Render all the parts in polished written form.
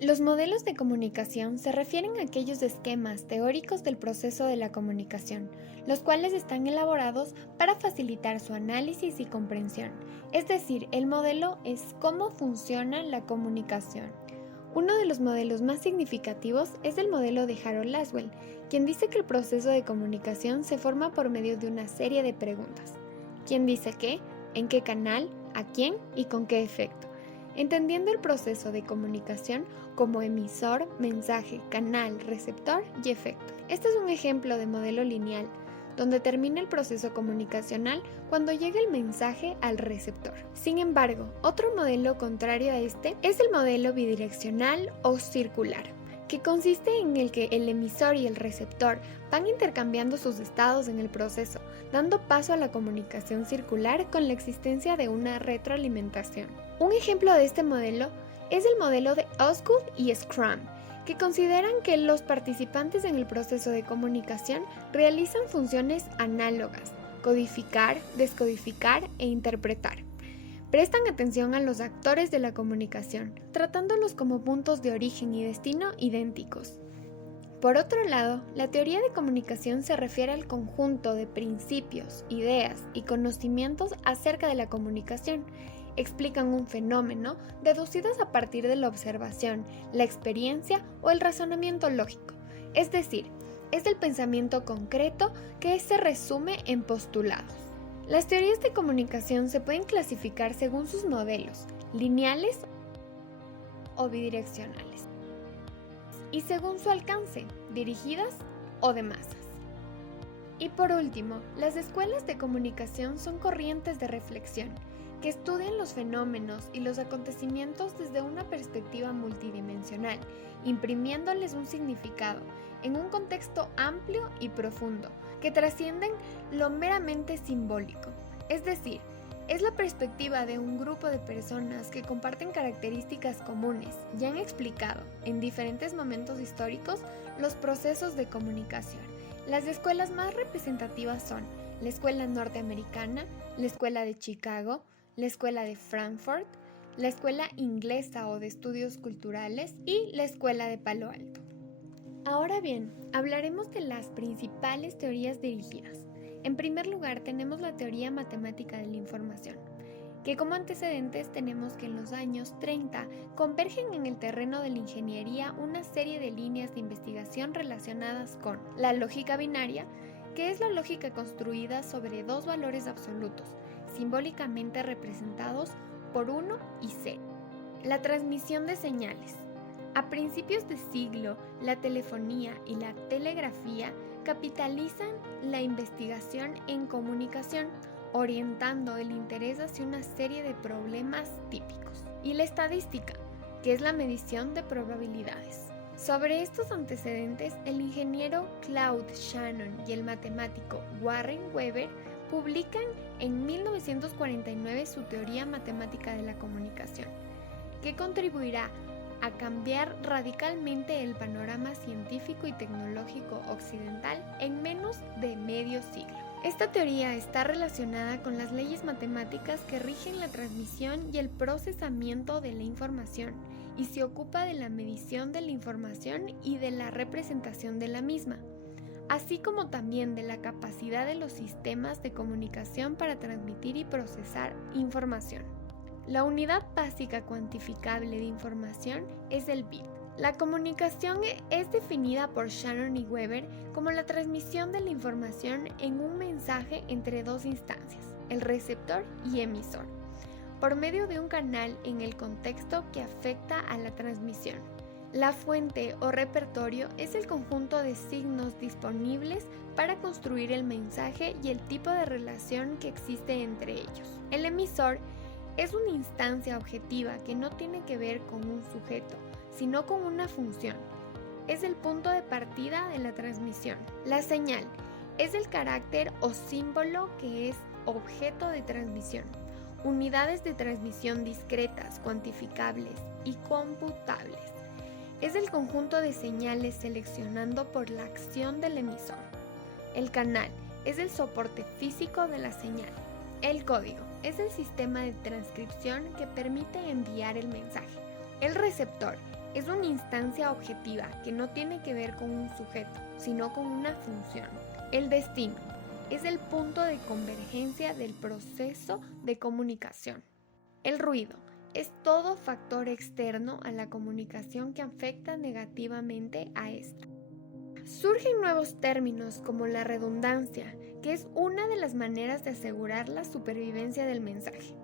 Los modelos de comunicación se refieren a aquellos esquemas teóricos del proceso de la comunicación, los cuales están elaborados para facilitar su análisis y comprensión. Es decir, el modelo es cómo funciona la comunicación. Uno de los modelos más significativos es el modelo de Harold Laswell, quien dice que el proceso de comunicación se forma por medio de una serie de preguntas. ¿Quién dice qué? ¿En qué canal? ¿A quién? ¿Y con qué efecto? Entendiendo el proceso de comunicación como emisor, mensaje, canal, receptor y efecto. Este es un ejemplo de modelo lineal, donde termina el proceso comunicacional cuando llega el mensaje al receptor. Sin embargo, otro modelo contrario a este es el modelo bidireccional o circular, que consiste en el que el emisor y el receptor van intercambiando sus estados en el proceso, dando paso a la comunicación circular con la existencia de una retroalimentación. Un ejemplo de este modelo es el modelo de Osgood y Scrum, que consideran que los participantes en el proceso de comunicación realizan funciones análogas: codificar, descodificar e interpretar. Prestan atención a los actores de la comunicación, tratándolos como puntos de origen y destino idénticos. Por otro lado, la teoría de comunicación se refiere al conjunto de principios, ideas y conocimientos acerca de la comunicación. Explican un fenómeno deducidos a partir de la observación, la experiencia o el razonamiento lógico. Es decir, es el pensamiento concreto que se resume en postulados. Las teorías de comunicación se pueden clasificar según sus modelos, lineales o bidireccionales, y según su alcance, dirigidas o de masas. Y por último, las escuelas de comunicación son corrientes de reflexión que estudian los fenómenos y los acontecimientos desde una perspectiva multidimensional, imprimiéndoles un significado en un contexto amplio y profundo, que trascienden lo meramente simbólico. Es decir, es la perspectiva de un grupo de personas que comparten características comunes y han explicado, en diferentes momentos históricos, los procesos de comunicación. Las escuelas más representativas son la Escuela Norteamericana, la Escuela de Chicago, la Escuela de Frankfurt, la Escuela Inglesa o de Estudios Culturales y la Escuela de Palo Alto. Ahora bien, hablaremos de las principales teorías dirigidas. En primer lugar, tenemos la teoría matemática de la información, que como antecedentes tenemos que en los años 30 convergen en el terreno de la ingeniería una serie de líneas de investigación relacionadas con la lógica binaria, que es la lógica construida sobre dos valores absolutos, simbólicamente representados por 1 y 0. La transmisión de señales. A principios de siglo, la telefonía y la telegrafía capitalizan la investigación en comunicación, orientando el interés hacia una serie de problemas típicos. Y la estadística, que es la medición de probabilidades. Sobre estos antecedentes, el ingeniero Claude Shannon y el matemático Warren Weber publican en 1949 su teoría matemática de la comunicación, que contribuirá a cambiar radicalmente el panorama científico y tecnológico occidental en menos de medio siglo. Esta teoría está relacionada con las leyes matemáticas que rigen la transmisión y el procesamiento de la información y se ocupa de la medición de la información y de la representación de la misma, así como también de la capacidad de los sistemas de comunicación para transmitir y procesar información. La unidad básica cuantificable de información es el bit. La comunicación es definida por Shannon y Weber como la transmisión de la información en un mensaje entre dos instancias, el receptor y emisor, por medio de un canal en el contexto que afecta a la transmisión. La fuente o repertorio es el conjunto de signos disponibles para construir el mensaje y el tipo de relación que existe entre ellos. El emisor es una instancia objetiva que no tiene que ver con un sujeto, sino con una función. Es el punto de partida de la transmisión. La señal es el carácter o símbolo que es objeto de transmisión. Unidades de transmisión discretas, cuantificables y computables. Es el conjunto de señales seleccionando por la acción del emisor. El canal es el soporte físico de la señal. El código es el sistema de transcripción que permite enviar el mensaje. El receptor Es una instancia objetiva que no tiene que ver con un sujeto, sino con una función. El destino es el punto de convergencia del proceso de comunicación. El ruido es todo factor externo a la comunicación que afecta negativamente a esta. Surgen nuevos términos como la redundancia, que es una de las maneras de asegurar la supervivencia del mensaje,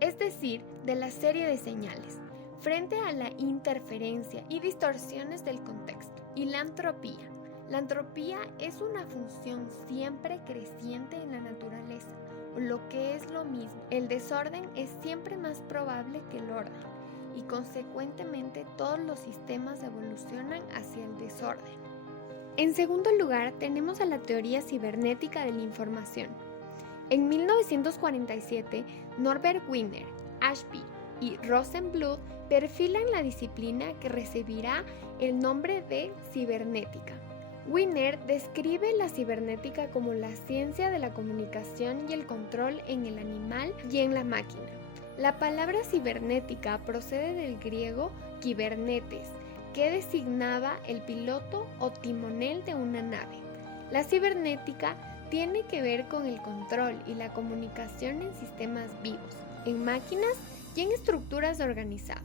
es decir, de la serie de señales, frente a la interferencia y distorsiones del contexto. Y la entropía. La entropía es una función siempre creciente en la naturaleza, o lo que es lo mismo. El desorden es siempre más probable que el orden, y consecuentemente todos los sistemas evolucionan hacia el desorden. En segundo lugar, tenemos a la teoría cibernética de la información. En 1947, Norbert Wiener, Ashby y Rosenbluth perfilan la disciplina que recibirá el nombre de cibernética. Wiener describe la cibernética como la ciencia de la comunicación y el control en el animal y en la máquina. La palabra cibernética procede del griego kibernetes, que designaba el piloto o timonel de una nave. La cibernética tiene que ver con el control y la comunicación en sistemas vivos, en máquinas y en estructuras organizadas.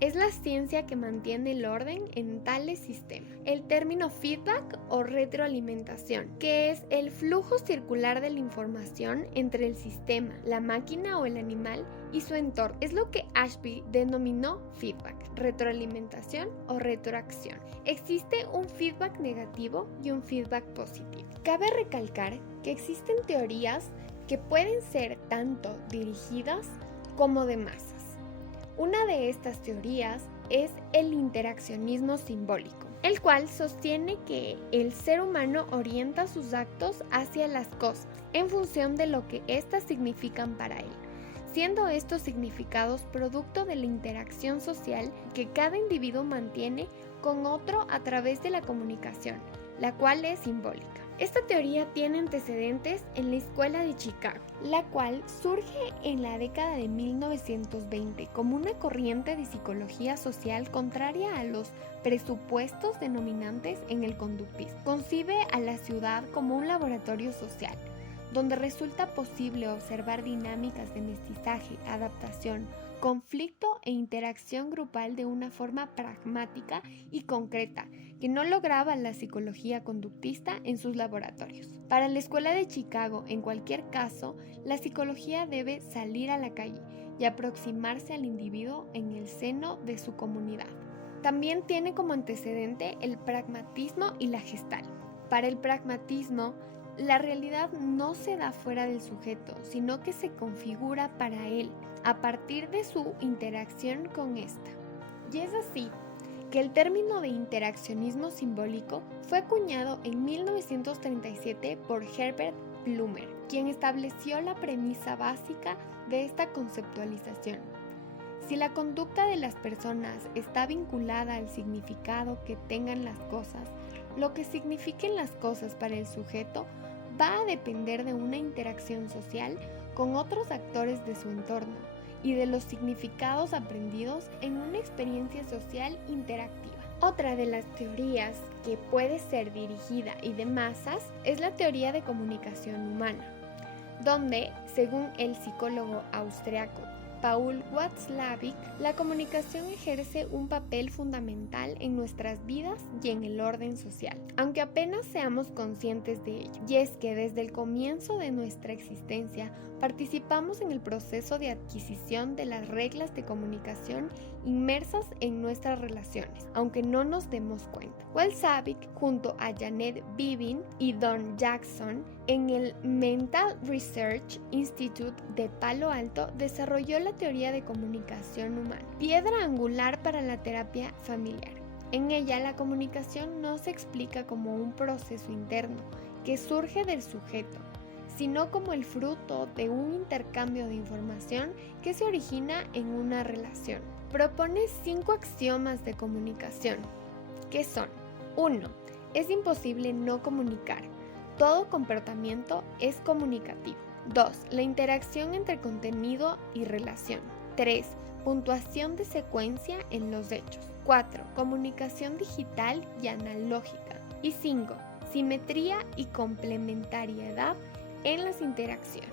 Es la ciencia que mantiene el orden en tales sistemas. El término feedback o retroalimentación, que es el flujo circular de la información entre el sistema, la máquina o el animal y su entorno, es lo que Ashby denominó feedback, retroalimentación o retroacción. Existe un feedback negativo y un feedback positivo. Cabe recalcar que existen teorías que pueden ser tanto dirigidas como de masas. Una de estas teorías es el interaccionismo simbólico, el cual sostiene que el ser humano orienta sus actos hacia las cosas en función de lo que éstas significan para él, siendo estos significados producto de la interacción social que cada individuo mantiene con otro a través de la comunicación, la cual es simbólica. Esta teoría tiene antecedentes en la Escuela de Chicago, la cual surge en la década de 1920 como una corriente de psicología social contraria a los presupuestos denominantes en el conductismo. Concibe a la ciudad como un laboratorio social, donde resulta posible observar dinámicas de mestizaje, adaptación, conflicto e interacción grupal de una forma pragmática y concreta que no lograba la psicología conductista en sus laboratorios. Para la Escuela de Chicago, en cualquier caso, la psicología debe salir a la calle y aproximarse al individuo en el seno de su comunidad. También tiene como antecedente el pragmatismo y la Gestalt. Para el pragmatismo, la realidad no se da fuera del sujeto, sino que se configura para él a partir de su interacción con ésta. Y es así que el término de interaccionismo simbólico fue acuñado en 1937 por Herbert Plummer, quien estableció la premisa básica de esta conceptualización. Si la conducta de las personas está vinculada al significado que tengan las cosas, lo que signifiquen las cosas para el sujeto va a depender de una interacción social con otros actores de su entorno y de los significados aprendidos en una experiencia social interactiva. Otra de las teorías que puede ser dirigida y de masas es la teoría de comunicación humana, donde, según el psicólogo austriaco Paul Watzlawick, la comunicación ejerce un papel fundamental en nuestras vidas y en el orden social, aunque apenas seamos conscientes de ello. Y es que desde el comienzo de nuestra existencia participamos en el proceso de adquisición de las reglas de comunicación inmersas en nuestras relaciones, aunque no nos demos cuenta. Watzlawick, junto a Janet Bibin y Don Jackson, en el Mental Research Institute de Palo Alto, desarrolló la teoría de comunicación humana, piedra angular para la terapia familiar. En ella, la comunicación no se explica como un proceso interno que surge del sujeto, sino como el fruto de un intercambio de información que se origina en una relación. Propone 5 axiomas de comunicación, que son: 1. Es imposible no comunicar. Todo comportamiento es comunicativo. 2. La interacción entre contenido y relación. 3. Puntuación de secuencia en los hechos. 4. Comunicación digital y analógica. Y 5. Simetría y complementariedad en las interacciones.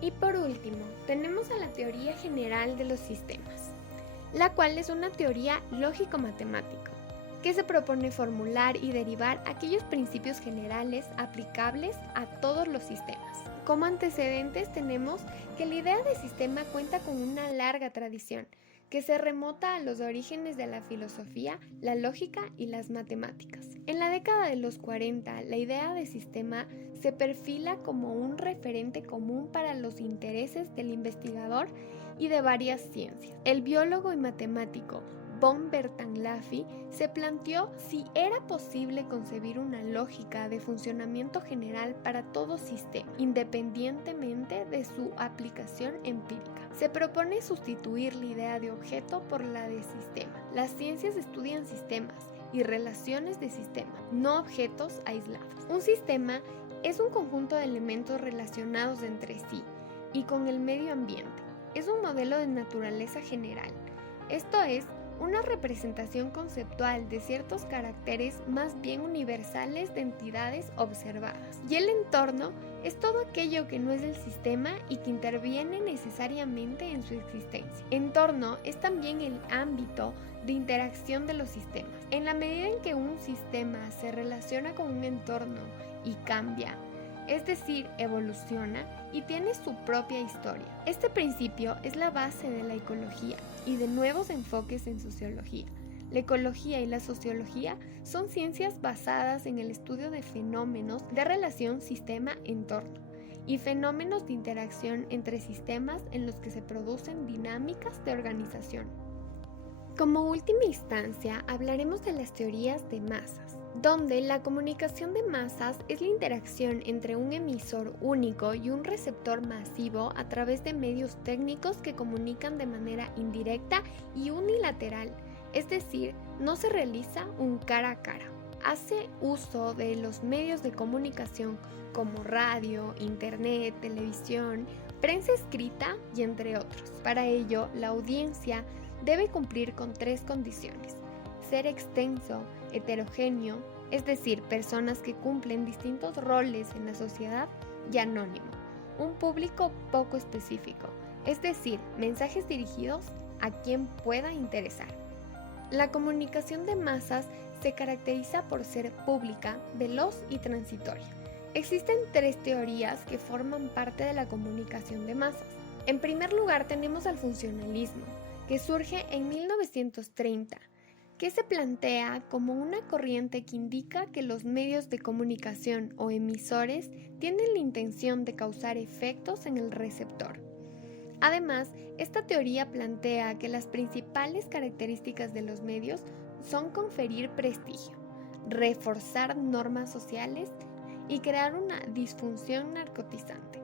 Y por último, tenemos a la teoría general de los sistemas, la cual es una teoría lógico-matemática, que se propone formular y derivar aquellos principios generales aplicables a todos los sistemas. Como antecedentes tenemos que la idea de sistema cuenta con una larga tradición, que se remota a los orígenes de la filosofía, la lógica y las matemáticas. En la década de los 40, la idea de sistema se perfila como un referente común para los intereses del investigador y de varias ciencias. El biólogo y matemático von Bertalanffy se planteó si era posible concebir una lógica de funcionamiento general para todo sistema, independientemente de su aplicación empírica. Se propone sustituir la idea de objeto por la de sistema. Las ciencias estudian sistemas y relaciones de sistema, no objetos aislados. Un sistema es un conjunto de elementos relacionados entre sí y con el medio ambiente. Es un modelo de naturaleza general, esto es, una representación conceptual de ciertos caracteres más bien universales de entidades observadas. Y el entorno es todo aquello que no es del sistema y que interviene necesariamente en su existencia. Entorno es también el ámbito de interacción de los sistemas. En la medida en que un sistema se relaciona con un entorno y cambia, es decir, evoluciona y tiene su propia historia. Este principio es la base de la ecología y de nuevos enfoques en sociología. La ecología y la sociología son ciencias basadas en el estudio de fenómenos de relación sistema-entorno y fenómenos de interacción entre sistemas en los que se producen dinámicas de organización. Como última instancia, hablaremos de las teorías de masas, donde la comunicación de masas es la interacción entre un emisor único y un receptor masivo a través de medios técnicos que comunican de manera indirecta y unilateral, es decir, no se realiza un cara a cara. Hace uso de los medios de comunicación como radio, internet, televisión, prensa escrita y entre otros. Para ello, la audiencia debe cumplir con 3 condiciones: ser extenso, heterogéneo, es decir, personas que cumplen distintos roles en la sociedad, y anónimo, un público poco específico, es decir, mensajes dirigidos a quien pueda interesar. La comunicación de masas se caracteriza por ser pública, veloz y transitoria. Existen 3 teorías que forman parte de la comunicación de masas. En primer lugar tenemos al funcionalismo, que surge en 1930, que se plantea como una corriente que indica que los medios de comunicación o emisores tienen la intención de causar efectos en el receptor. Además, esta teoría plantea que las principales características de los medios son conferir prestigio, reforzar normas sociales y crear una disfunción narcotizante.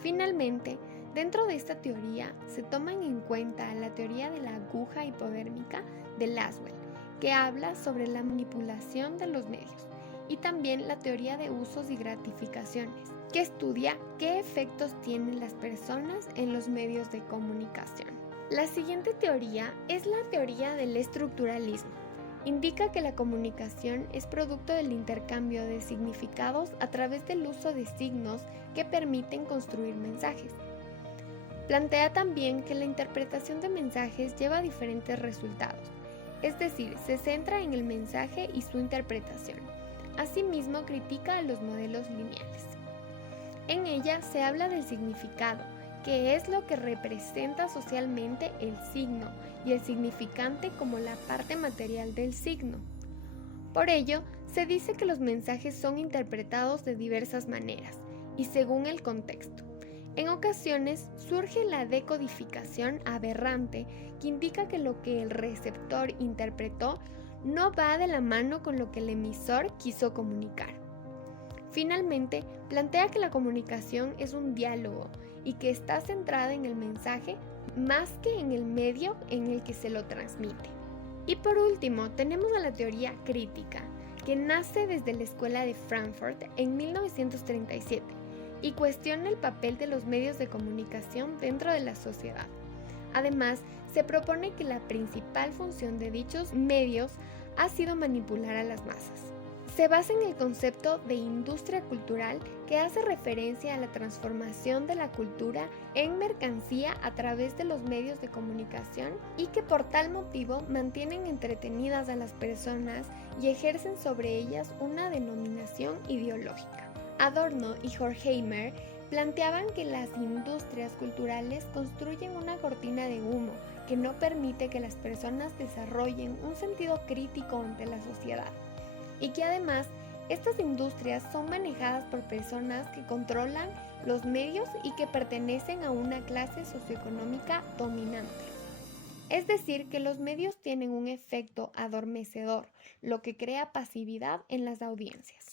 Finalmente, dentro de esta teoría se toman en cuenta la teoría de la aguja hipodérmica de Laswell, que habla sobre la manipulación de los medios, y también la teoría de usos y gratificaciones, que estudia qué efectos tienen las personas en los medios de comunicación. La siguiente teoría es la teoría del estructuralismo. Indica que la comunicación es producto del intercambio de significados a través del uso de signos que permiten construir mensajes. Plantea también que la interpretación de mensajes lleva a diferentes resultados, es decir, se centra en el mensaje y su interpretación. Asimismo, critica a los modelos lineales. En ella se habla del significado, que es lo que representa socialmente el signo, y el significante como la parte material del signo. Por ello, se dice que los mensajes son interpretados de diversas maneras y según el contexto. En ocasiones surge la decodificación aberrante, que indica que lo que el receptor interpretó no va de la mano con lo que el emisor quiso comunicar. Finalmente, plantea que la comunicación es un diálogo y que está centrada en el mensaje más que en el medio en el que se lo transmite. Y por último, tenemos a la teoría crítica, que nace desde la Escuela de Frankfurt en 1937 y cuestiona el papel de los medios de comunicación dentro de la sociedad. Además, se propone que la principal función de dichos medios ha sido manipular a las masas. Se basa en el concepto de industria cultural, que hace referencia a la transformación de la cultura en mercancía a través de los medios de comunicación y que por tal motivo mantienen entretenidas a las personas y ejercen sobre ellas una denominación ideológica. Adorno y Horkheimer planteaban que las industrias culturales construyen una cortina de humo que no permite que las personas desarrollen un sentido crítico ante la sociedad, y que además estas industrias son manejadas por personas que controlan los medios y que pertenecen a una clase socioeconómica dominante. Es decir, que los medios tienen un efecto adormecedor, lo que crea pasividad en las audiencias.